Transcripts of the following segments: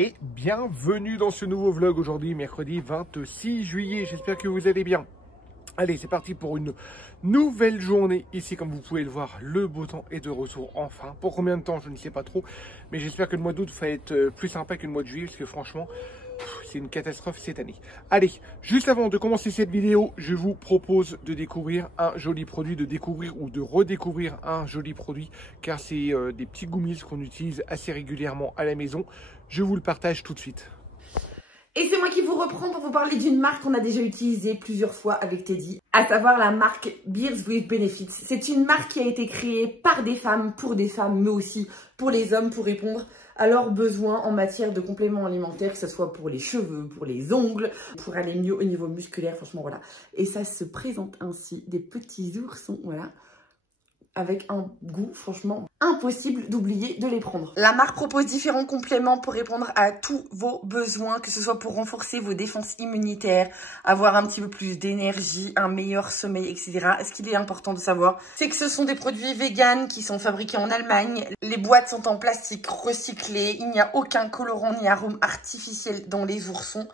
et bienvenue dans ce nouveau vlog aujourd'hui, mercredi 26 juillet. J'espère que vous allez bien. Allez, c'est parti pour une nouvelle journée. Ici, comme vous pouvez le voir, le beau temps est de retour enfin. Pour combien de temps, je ne sais pas trop. Mais j'espère que le mois d'août va être plus sympa que le mois de juillet, parce que franchement, c'est une catastrophe cette année. Allez, juste avant de commencer cette vidéo, je vous propose de découvrir un joli produit, de découvrir ou de redécouvrir un joli produit, car c'est des petits gummies qu'on utilise assez régulièrement à la maison. Je vous le partage tout de suite. Et c'est moi qui vous reprends pour vous parler d'une marque qu'on a déjà utilisée plusieurs fois avec Teddy, à savoir la marque Beards with Benefits. C'est une marque qui a été créée par des femmes, pour des femmes, mais aussi pour les hommes, pour répondre à leurs besoins en matière de compléments alimentaires, que ce soit pour les cheveux, pour les ongles, pour aller mieux au niveau musculaire, franchement, voilà. Et ça se présente ainsi, des petits oursons, voilà, avec un goût, franchement, impossible d'oublier de les prendre. La marque propose différents compléments pour répondre à tous vos besoins, que ce soit pour renforcer vos défenses immunitaires, avoir un petit peu plus d'énergie, un meilleur sommeil, etc. Ce qu'il est important de savoir, c'est que ce sont des produits véganes qui sont fabriqués en Allemagne. Les boîtes sont en plastique recyclé, il n'y a aucun colorant ni arôme artificiel dans les oursons.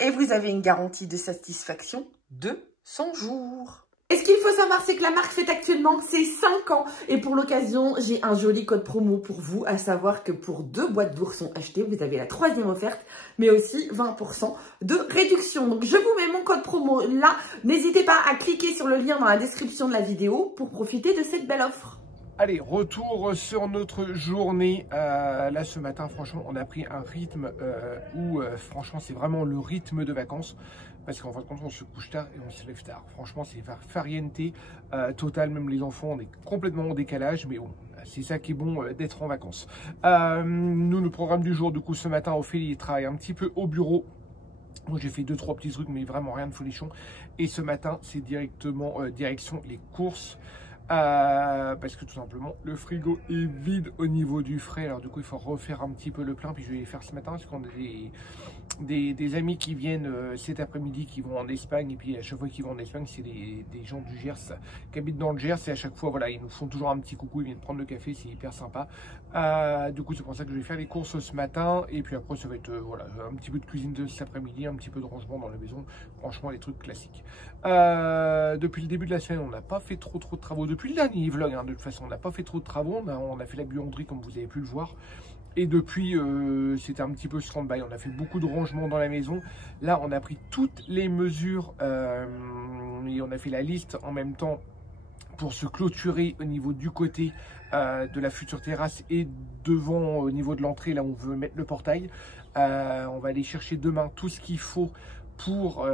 Et vous avez une garantie de satisfaction de 100 jours. Et ce qu'il faut savoir, c'est que la marque fête actuellement ses 5 ans. Et pour l'occasion, j'ai un joli code promo pour vous, à savoir que pour 2 boîtes d'oursons achetées, vous avez la 3e offerte, mais aussi 20% de réduction. Donc je vous mets mon code promo là. N'hésitez pas à cliquer sur le lien dans la description de la vidéo pour profiter de cette belle offre. Allez, retour sur notre journée. Là, ce matin, franchement, on a pris un rythme où, franchement, c'est vraiment le rythme de vacances. Parce qu'en fin de compte, on se couche tard et on se lève tard. Franchement, c'est farniente total. Même les enfants, on est complètement en décalage. Mais bon, c'est ça qui est bon d'être en vacances. Nous, le programme du jour, du coup, ce matin, Ophélie travaille un petit peu au bureau. Moi, j'ai fait 2-3 petits trucs, mais vraiment rien de folichon. Et ce matin, c'est directement direction les courses. Parce que tout simplement le frigo est vide au niveau du frais, alors du coup il faut refaire un petit peu le plein, puis je vais les faire ce matin parce qu'on a des amis qui viennent cet après-midi qui vont en Espagne, et puis à chaque fois qu'ils vont en Espagne c'est des gens du Gers qui habitent dans le Gers, et à chaque fois voilà ils nous font toujours un petit coucou, ils viennent prendre le café, c'est hyper sympa. Du coup c'est pour ça que je vais faire les courses ce matin, et puis après ça va être voilà, un petit peu de cuisine de cet après-midi, un petit peu de rangement dans la maison, franchement les trucs classiques. Depuis le début de la semaine on n'a pas fait trop de travaux. Depuis le dernier vlog, hein, de toute façon, on n'a pas fait trop de travaux. On a fait la buanderie comme vous avez pu le voir. Et depuis, c'était un petit peu stand-by. On a fait beaucoup de rangements dans la maison. Là, on a pris toutes les mesures et on a fait la liste en même temps pour se clôturer au niveau du côté de la future terrasse et devant au niveau de l'entrée, là où on veut mettre le portail. On va aller chercher demain tout ce qu'il faut pour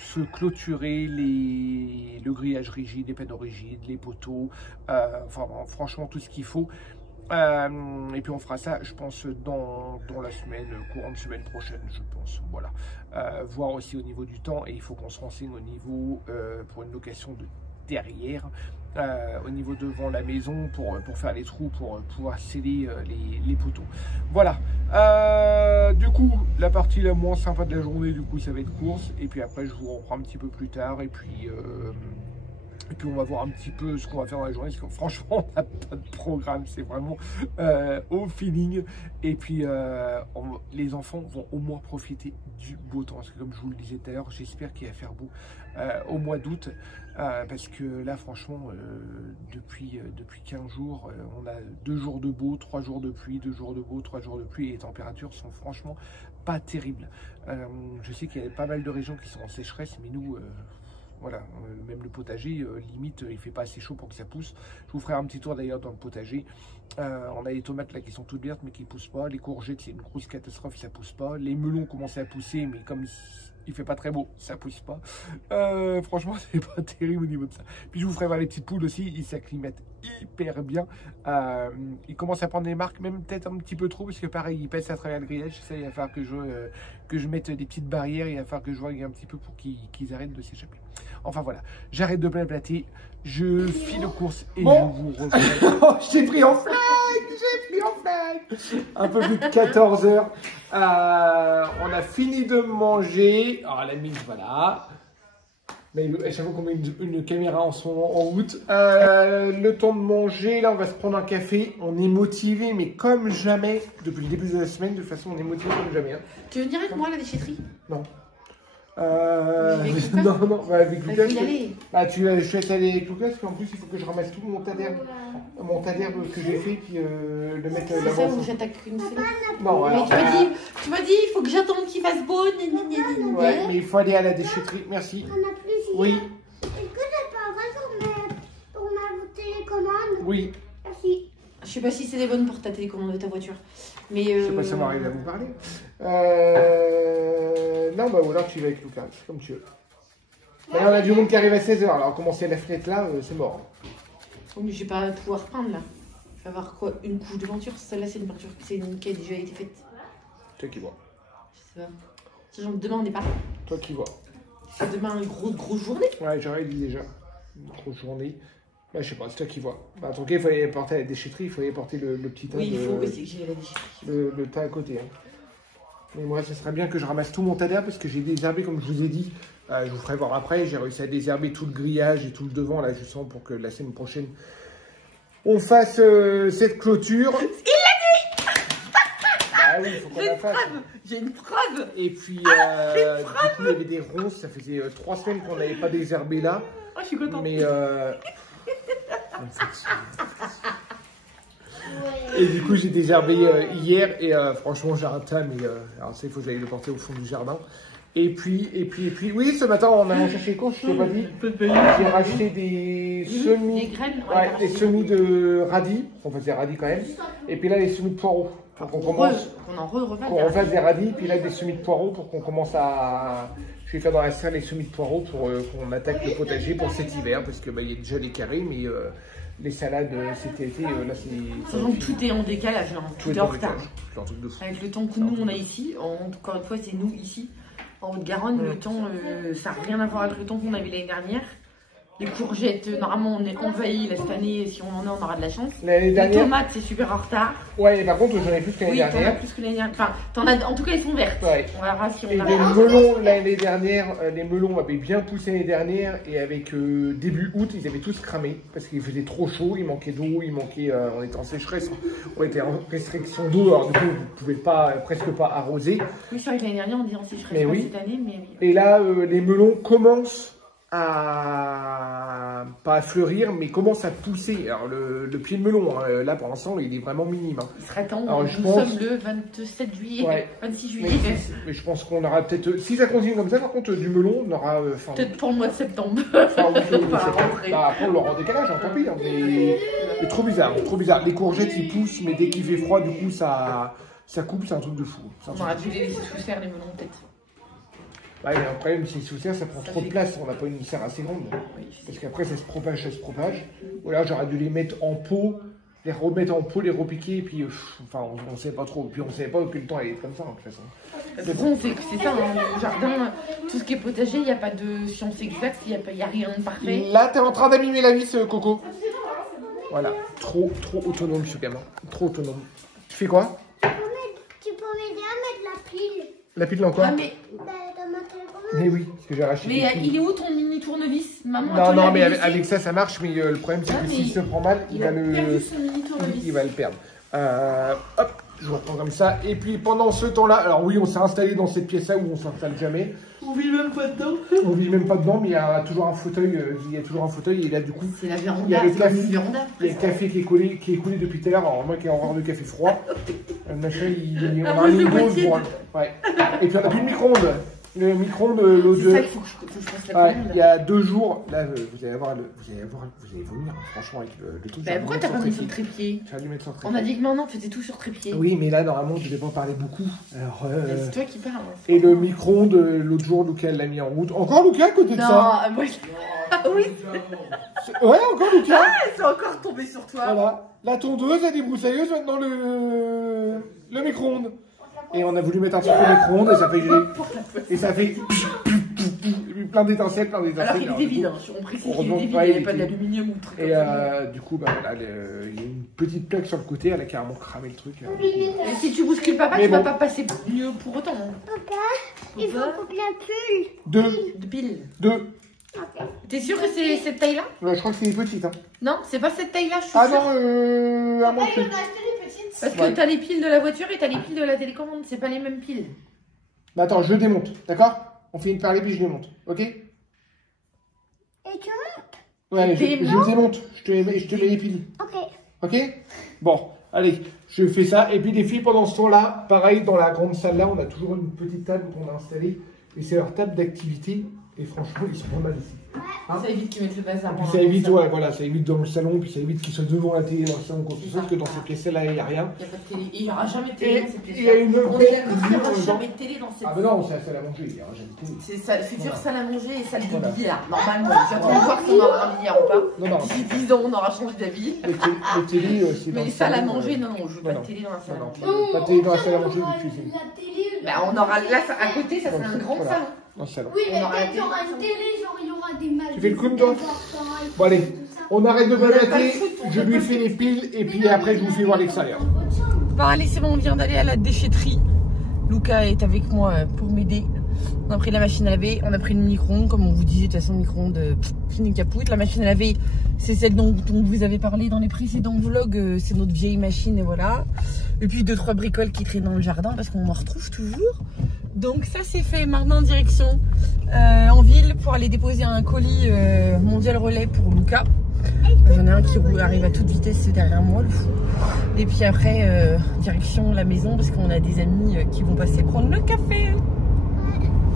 se clôturer, le grillage rigide, les panneaux rigides, les poteaux, enfin franchement tout ce qu'il faut. Et puis on fera ça, je pense, dans la semaine, courant de semaine prochaine, je pense. Voilà. Voir aussi au niveau du temps, et il faut qu'on se renseigne au niveau pour une location de derrière, au niveau devant la maison pour faire les trous, pour pouvoir sceller les poteaux. Voilà. Du coup, la partie la moins sympa de la journée, du coup, ça va être course. Et puis après, je vous reprends un petit peu plus tard. Et puis on va voir un petit peu ce qu'on va faire dans la journée, parce que franchement, on n'a pas de programme, c'est vraiment au feeling. Et puis, les enfants vont au moins profiter du beau temps, parce que comme je vous le disais tout à l'heure, j'espère qu'il va faire beau au mois d'août, parce que là, franchement, depuis 15 jours, on a 2 jours de beau, 3 jours de pluie, 2 jours de beau, 3 jours de pluie, et les températures sont franchement pas terribles. Je sais qu'il y a pas mal de régions qui sont en sécheresse, mais nous... voilà, même le potager, limite, il fait pas assez chaud pour que ça pousse. Je vous ferai un petit tour d'ailleurs dans le potager. On a les tomates là qui sont toutes vertes mais qui poussent pas. Les courgettes, c'est une grosse catastrophe, ça pousse pas. Les melons commencent à pousser, mais comme il fait pas très beau, ça pousse pas. Franchement, c'est pas terrible au niveau de ça. Puis je vous ferai voir les petites poules aussi, ils s'acclimatent hyper bien. Ils commencent à prendre des marques, même peut-être un petit peu trop, parce que pareil, ils passent à travers le grillage. Ça, il va falloir que je mette des petites barrières, il va falloir que je voie un petit peu pour qu'ils arrêtent de s'échapper. Enfin voilà, j'arrête de blablater, je file aux courses et bon, je vous reprends. J'ai pris en flag. Un peu plus de 14 h. On a fini de manger. Alors la mise, voilà. Mais à chaque fois qu'on met une caméra en route. Le temps de manger, là on va se prendre un café. On est motivé, mais comme jamais, depuis le début de la semaine, de toute façon on est motivé comme jamais. Hein. Tu veux venir avec moi à la déchetterie? Non. Avec non, bah, avec Lucas. Il faut y aller. Bah, je vais aller avec Lucas, parce qu'en plus il faut que je ramasse tout mon tas d'herbe que j'ai fait, puis le mettre C'est là-bas. ça où j'attaque une fenêtre? Non, alors, tu m'as dit, il faut que j'attende qu'il fasse beau. ouais, mais il faut aller à la déchetterie, merci. On a plusieurs. Oui, Est-ce que c'est pas vrai pour ma télécommande? oui. Merci. Je sais pas si c'est des bonnes pour ta télécommande de ta voiture. Mais Je sais pas si ça m'arrive à vous parler. Non, bah, ou alors tu vas avec Lucas, c'est comme tu veux. D'ailleurs, on a du monde qui arrive à 16h, alors commencer la fenêtre là, c'est mort. oh, mais je vais pas pouvoir prendre là. Je vais avoir quoi? Une couche de peinture? Celle-là, c'est une peinture qui a déjà été faite. Toi qui vois. Je sais pas. C'est genre demain, on n'est pas. Toi qui vois. C'est demain une grosse journée. Ouais, j'aurais dit déjà. Une grosse journée. Bah, je sais pas, c'est toi qui vois. Bah, en tout cas, il faut aller porter à la déchetterie, il faut aller porter le petit tas. Oui, il faut aussi que j'aille à la déchetterie. Le tas à côté. Hein. Mais moi, ce serait bien que je ramasse tout mon tas d'herbe parce que j'ai désherbé, comme je vous ai dit. Je vous ferai voir après. J'ai réussi à désherber tout le grillage et tout le devant, là, justement, pour que la semaine prochaine, on fasse cette clôture. Il l'a vu. Ah oui, il faut qu'on la fasse. J'ai une preuve. Et puis, du coup, il y avait des ronces. Ça faisait 3 semaines qu'on n'avait pas désherbé là. Oh, je suis contente. Mais et du coup j'ai désherbé hier et franchement j'ai un tas, mais alors ça il faut que j'aille le porter au fond du jardin. Et puis oui, ce matin en allant chercher les courses, je t'ai pas dit, j'ai racheté des semis, des graines, des semis de radis, on faisait des radis quand même, et puis là les semis de poireaux. Pour qu'on commence, qu'on refasse des radis, puis là des semis de poireaux pour qu'on commence à... Je vais faire dans la serre les semis de poireaux pour qu'on attaque le potager pour cet hiver, parce que il y a déjà les carrés, mais les salades cet été, là c'est... Tout est en décalage, hein. Tout est en retard. C'est un truc de fou. Avec le temps que nous on a ici, encore une fois c'est nous ici, en Haute-Garonne, le temps, ça n'a rien à voir avec le temps qu'on avait l'année dernière. Les courgettes, normalement on est envahi là, cette année, si on en a, on aura de la chance. L'année dernière. Les tomates, c'est super en retard. Ouais, et par contre, j'en ai plus que l'année dernière. Oui, t'en as plus que l'année dernière. Enfin, t'en as, en tout cas, elles sont vertes. Ouais. On verra si on et a. les melons, l'année dernière, les melons avaient bien poussé l'année dernière, et avec début août, ils avaient tous cramé parce qu'il faisait trop chaud, il manquait d'eau, on était en sécheresse, on était en restriction d'eau, alors du coup, vous pouvez pas, presque pas arroser. Oui, c'est vrai que l'année dernière, on dit en sécheresse, mais oui. Cette année, mais oui. Et là, les melons commencent à pas à fleurir, mais commence à pousser. Alors le pied de melon, hein, là pour l'instant, il est vraiment minime. Hein. Il serait temps. Alors, nous sommes le 27 juillet, ouais. 26 juillet. Mais je pense qu'on aura peut-être, si ça continue comme ça, par contre, du melon, on aura. Peut-être pour le mois de septembre. Après, on l'aura en décalage, hein, tant pis. Hein, mais trop bizarre, trop bizarre. Les courgettes, ils poussent, mais dès qu'il fait froid, du coup, ça coupe, c'est un truc de fou. On aura dû les laisser sous serre, les melons, peut-être. Ouais, mais un problème, c'est sous serre, ça prend trop de place, on n'a pas une serre assez grande. Oui, parce qu'après, ça se propage. Ou alors, j'aurais dû les mettre en pot, les remettre en pot, les repiquer, et puis, enfin, on ne sait pas trop. Puis, on ne savait pas que le temps allait être comme ça, de toute façon. Le bon, c'est ça, hein, le jardin, tout ce qui est potager, il n'y a pas de science exacte, il n'y a rien de parfait. Là, tu es en train d'abîmer la vis, Coco. Voilà, trop autonome, ce gamin. Trop autonome. Tu fais quoi? Tu peux m'aider à mettre la pile. La pile dans quoi? Ah, mais... Dans ma télécommande. Mais oui, parce que j'ai racheté. Mais il est où ton mini tournevis? Maman, non, mais avec ça marche, mais le problème c'est que s'il se prend mal, il va le perdre. Hop, je vous reprends comme ça. Et puis pendant ce temps-là, alors oui, on s'est installé dans cette pièce-là où on s'installe jamais. On vit même pas dedans. On vit même pas dedans, mais il y a toujours un fauteuil. Et là, du coup, c'est la véranda. Il y a le café qui est coulé depuis tout à l'heure. Alors moi qui ai horreur de café froid, machin, on a mis une dose pour. Ouais. Et puis on a plus de micro-ondes. Le micro-ondes, l'autre. C'est ça qu'il faut que je fasse la commande. Il y a 2 jours, là, vous allez vomir, franchement, avec le truc. Bah, pourquoi t'as pas mis sur le trépied? On a dit que maintenant, on faisait tout sur trépied. Oui, mais là, normalement, je ne vais pas parler beaucoup. Alors, c'est toi qui parles. Et le micro-ondes, l'autre jour, Lucas l'a mis en route. Encore Lucas à côté de ça? Non, moi, oui. Ouais, encore Lucas. Ah, c'est encore tombé sur toi. Voilà. La tondeuse, la débroussailleuse, maintenant le micro-ondes. Et on a voulu mettre un truc au micro-ondes et ça fait plein d'étincelles, Alors qu'il était vide, on précise qu'il était vide, il n'y avait pas d'aluminium ou de truc. Et du coup, il y a une petite plaque sur le côté, elle a carrément cramé le truc. Et si tu bouscules papa, tu vas pas passer mieux pour autant. Papa, il faut couper la pile. 2. De pile. 2. Ok. T'es sûr que c'est cette taille-là? Je crois que c'est une petite. Hein. Non, c'est pas cette taille-là, je suis Ah sûre. non, à mon Papa, il en a acheté des petites. Parce que Ouais. t'as les piles de la voiture et t'as les piles de la télécommande, c'est pas les mêmes piles. Bah attends, je démonte, d'accord? On finit de parler puis je démonte, ok? Et tu montes? Ouais, mais je Démonte. démonte, je te mets les piles, Ok. ok? Bon, allez, je fais ça. Et puis les filles, pendant ce temps-là, pareil, dans la grande salle là, on a toujours une petite table qu'on a installée. Et c'est leur table d'activité. Et franchement, ils sont pas mal ici. Hein? Ça évite qu'ils mettent le bazar. Puis ça évite, ouais, voilà, ça évite dans le salon, puis ça évite qu'ils soient devant la télé dans le salon, quoi. Sauf que dans cette pièce-là, il n'y a rien. Il n'y a pas de télé. Il n'y aura jamais de télé dans cette pièce. Il y a une On belle est d'accord qu'il n'y aura vue, jamais de télé dans cette Ah, ben non, c'est la salle à manger, il n'y aura jamais de télé. C'est ça, future salle à manger et salle de Voilà. billard, normalement. Surtout voir si on aura un billard ou pas. Non, non. D'ici 10 ans, on aura changé d'avis. Les télé, c'est dans Mais le salle à salon, manger, non, non, je veux pas non, de télé dans la salle à non, manger. non. Pas de télé dans la salle à manger, on aura du cuisine. la télé. Bah, on aura là, à côté, ça c'est un grand Voilà. salon. Dans le salon. Oui, mais On aura peut-être la qu'il y aura télé. une télé, genre il y aura des matchs. Tu fais le clown, toi? Bon, allez, on arrête de blablater, je lui fais les piles, et puis après, je vous fais voir l'extérieur. Bon, allez, c'est bon, on vient d'aller à la déchetterie. Luca est avec moi pour m'aider. On a pris la machine à laver, on a pris le micro-ondes, comme on vous disait, de toute façon, le micro-ondes fini capoute. La machine à laver, c'est celle dont on vous avait parlé dans les précédents vlogs, c'est notre vieille machine, et voilà. Et puis 2-3 bricoles qui traînent dans le jardin, parce qu'on en retrouve toujours. Donc ça c'est fait, maintenant direction en ville pour aller déposer un colis mondial relais pour Luca. J'en ai un qui arrive à toute vitesse, c'est derrière moi le fou. Et puis après direction la maison parce qu'on a des amis qui vont passer prendre le café.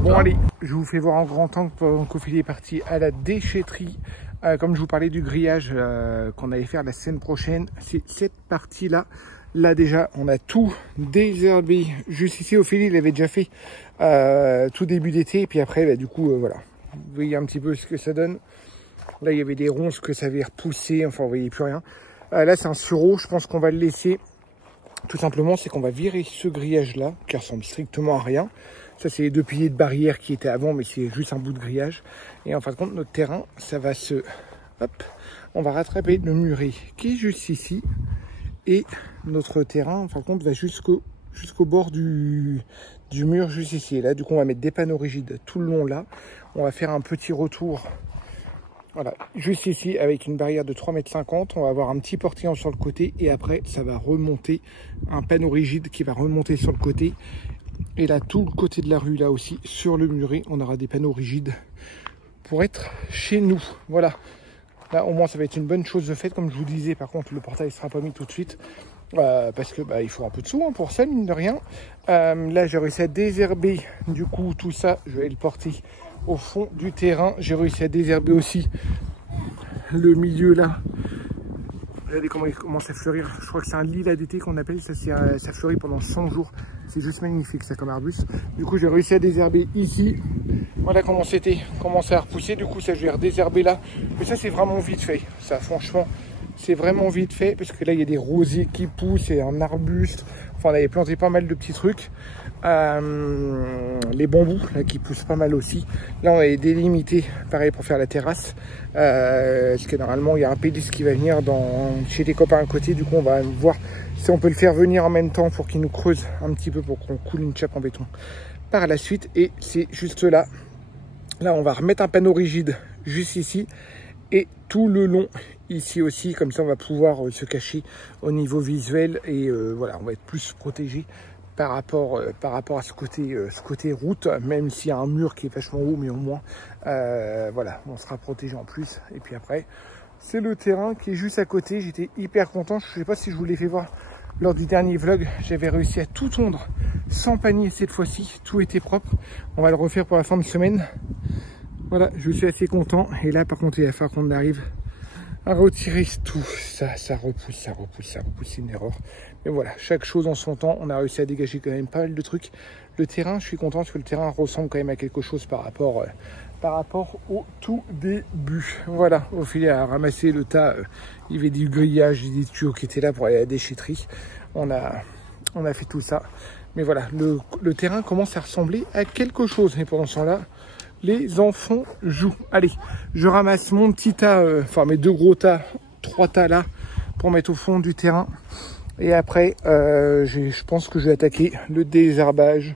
Bon allez, je vous fais voir en grand temps pendant qu'Ophélie est partie à la déchetterie. Comme je vous parlais du grillage qu'on allait faire la semaine prochaine, c'est cette partie-là. Là déjà, on a tout désherbé. Juste ici, Ophélie l'avait déjà fait tout début d'été. Et puis après, bah, du coup, voilà. Vous voyez un petit peu ce que ça donne. Là, il y avait des ronces que ça avait repoussé. Enfin, vous voyez plus rien. Là, c'est un sureau. Je pense qu'on va le laisser. Tout simplement, c'est qu'on va virer ce grillage-là, qui ressemble strictement à rien. Ça, c'est les 2 piliers de barrière qui étaient avant, mais c'est juste un bout de grillage. Et en fin de compte, notre terrain, ça va se... Hop, on va rattraper le muret qui est juste ici. Et notre terrain, en fin de compte, va jusqu'au bord du mur, juste ici. Et là, du coup, on va mettre des panneaux rigides tout le long là. On va faire un petit retour, voilà, juste ici, avec une barrière de 3,50 m. On va avoir un petit portillon sur le côté. Et après, ça va remonter, un panneau rigide qui va remonter sur le côté. Et là, tout le côté de la rue, là aussi, sur le muret, on aura des panneaux rigides pour être chez nous. Voilà. Là, au moins, ça va être une bonne chose de fait. Comme je vous disais, par contre, le portail ne sera pas mis tout de suite. Parce que il faut un peu de sous pour ça, mine de rien. Là, j'ai réussi à désherber, du coup, tout ça. Je vais le porter au fond du terrain. J'ai réussi à désherber aussi le milieu, là. Regardez comment il commence à fleurir. Je crois que c'est un lilas d'été qu'on appelle. Ça fleurit pendant 100 jours. C'est juste magnifique, ça, comme arbuste. Du coup, j'ai réussi à désherber ici. Voilà comment c'était. Commencé à repousser. Du coup, ça, je vais redésherber là. Mais ça, c'est vraiment vite fait. Ça, franchement, c'est vraiment vite fait. Parce que là, il y a des rosiers qui poussent et un arbuste. Enfin, on avait planté pas mal de petits trucs. Les bambous, là, qui poussent pas mal aussi. Là, on avait délimité, pareil, pour faire la terrasse. Parce que normalement, il y a un pédis qui va venir chez les copains à côté. Du coup, on va voir si on peut le faire venir en même temps pour qu'il nous creuse un petit peu pour qu'on coule une chape en béton par la suite. Et c'est juste là. Là, on va remettre un panneau rigide juste ici et tout le long ici aussi. Comme ça, on va pouvoir se cacher au niveau visuel et voilà, on va être plus protégé par rapport à ce côté route, même s'il y a un mur qui est vachement haut, mais au moins, voilà, on sera protégé en plus. Et puis après, c'est le terrain qui est juste à côté. J'étais hyper content. Je ne sais pas si je vous l'ai fait voir lors du dernier vlog. J'avais réussi à tout tondre sans panier cette fois-ci. Tout était propre. On va le refaire pour la fin de semaine. Voilà, je suis assez content. Et là, par contre, il va falloir qu'on arrive à retirer tout ça. Ça repousse. C'est une erreur. Mais voilà, chaque chose en son temps. On a réussi à dégager quand même pas mal de trucs. Le terrain, je suis content parce que le terrain ressemble quand même à quelque chose par rapport au tout début. Voilà, Ophélie a ramassé le tas. Il y avait du grillage, des tuyaux qui étaient là pour aller à la déchetterie. On a fait tout ça. Mais voilà, le terrain commence à ressembler à quelque chose. Et pendant ce temps-là, les enfants jouent. Allez, je ramasse mon petit tas, enfin mes 2 gros tas, 3 tas là, pour mettre au fond du terrain. Et après, je pense que je vais attaquer le désherbage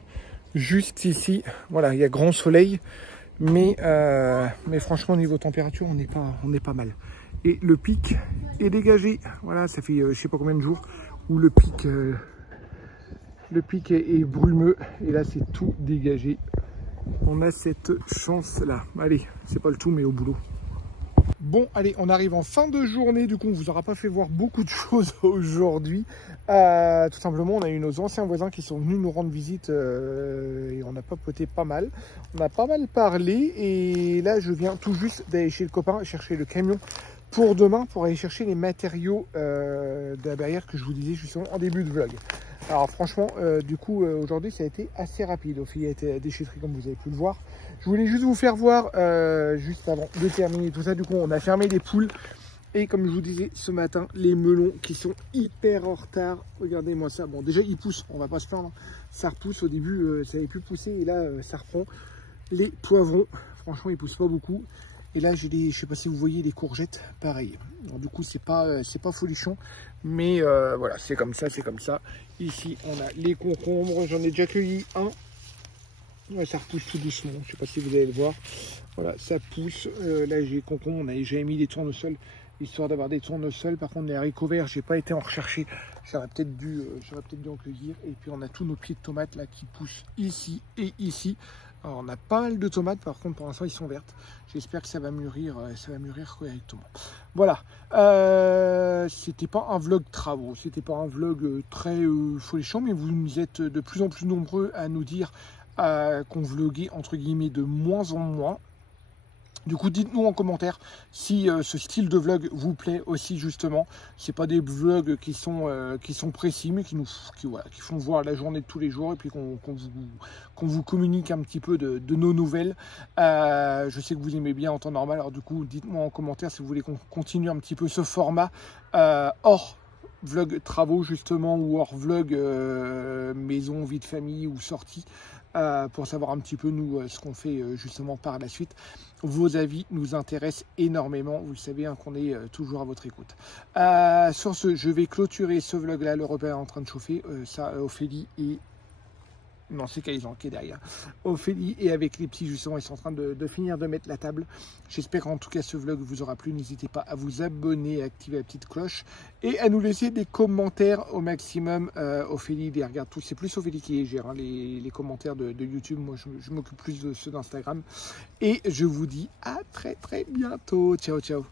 juste ici. Voilà, il y a grand soleil. Mais franchement, au niveau température, on n'est pas mal. Et le pic est dégagé. Voilà, ça fait je sais pas combien de jours où le pic est brumeux. Et là, c'est tout dégagé. On a cette chance-là. Allez, c'est pas le tout, mais au boulot. Bon, allez, on arrive en fin de journée. Du coup, on vous aura pas fait voir beaucoup de choses aujourd'hui. Tout simplement, on a eu nos anciens voisins qui sont venus nous rendre visite et on a papoté pas mal. On a pas mal parlé et là, je viens tout juste d'aller chez le copain chercher le camion pour demain pour aller chercher les matériaux de la barrière que je vous disais justement en début de vlog. Alors franchement, du coup, aujourd'hui, ça a été assez rapide. Ophélie a été à la déchetterie comme vous avez pu le voir. Je voulais juste vous faire voir, juste avant de terminer tout ça, du coup, on a fermé les poules. Et comme je vous disais ce matin, les melons qui sont hyper en retard. Regardez-moi ça. Bon, déjà, ils poussent, on va pas se plaindre. Ça repousse. Au début, ça avait pu pousser et là, ça reprend. Les poivrons, franchement, ils poussent pas beaucoup. Et là, j'ai des, je sais pas si vous voyez, des courgettes, pareil. Donc, du coup, c'est pas folichon, mais voilà, c'est comme ça, c'est comme ça. Ici, on a les concombres. J'en ai déjà cueilli un. Ouais, ça repousse tout doucement. Je sais pas si vous allez le voir. Voilà, ça pousse. Là, j'ai les concombres. On a déjà mis des tournesols, histoire d'avoir des tournesols. Par contre, les haricots verts, j'ai pas été en rechercher. J'aurais peut-être dû en cueillir. Et puis, on a tous nos pieds de tomates là qui poussent ici et ici. Alors, on a pas mal de tomates, par contre pour l'instant ils sont vertes. J'espère que ça va mûrir correctement. Voilà, c'était pas un vlog travaux, c'était pas un vlog très folichon, mais vous êtes de plus en plus nombreux à nous dire qu'on vloguait entre guillemets de moins en moins. Du coup, dites-nous en commentaire si ce style de vlog vous plaît aussi justement. C'est pas des vlogs qui sont précis, mais qui font voir la journée de tous les jours et puis qu'on vous communique un petit peu de nos nouvelles. Je sais que vous aimez bien en temps normal, alors du coup, dites-moi en commentaire si vous voulez qu'on continue un petit peu ce format hors vlog travaux justement ou hors vlog maison, vie de famille ou sortie. Pour savoir un petit peu nous ce qu'on fait justement par la suite. Vos avis nous intéressent énormément, vous le savez hein, qu'on est toujours à votre écoute. Sur ce, je vais clôturer ce vlog là. Le repas est en train de chauffer, ça Ophélie et... Non, c'est Kaisan qui est derrière. Ophélie et avec les petits justement, ils sont en train de finir de mettre la table. J'espère en tout cas ce vlog vous aura plu. N'hésitez pas à vous abonner, à activer la petite cloche et à nous laisser des commentaires au maximum. Ophélie les regarde tous. C'est plus Ophélie qui les gère hein, les commentaires de YouTube. Moi, je m'occupe plus de ceux d'Instagram. Et je vous dis à très bientôt. Ciao, ciao.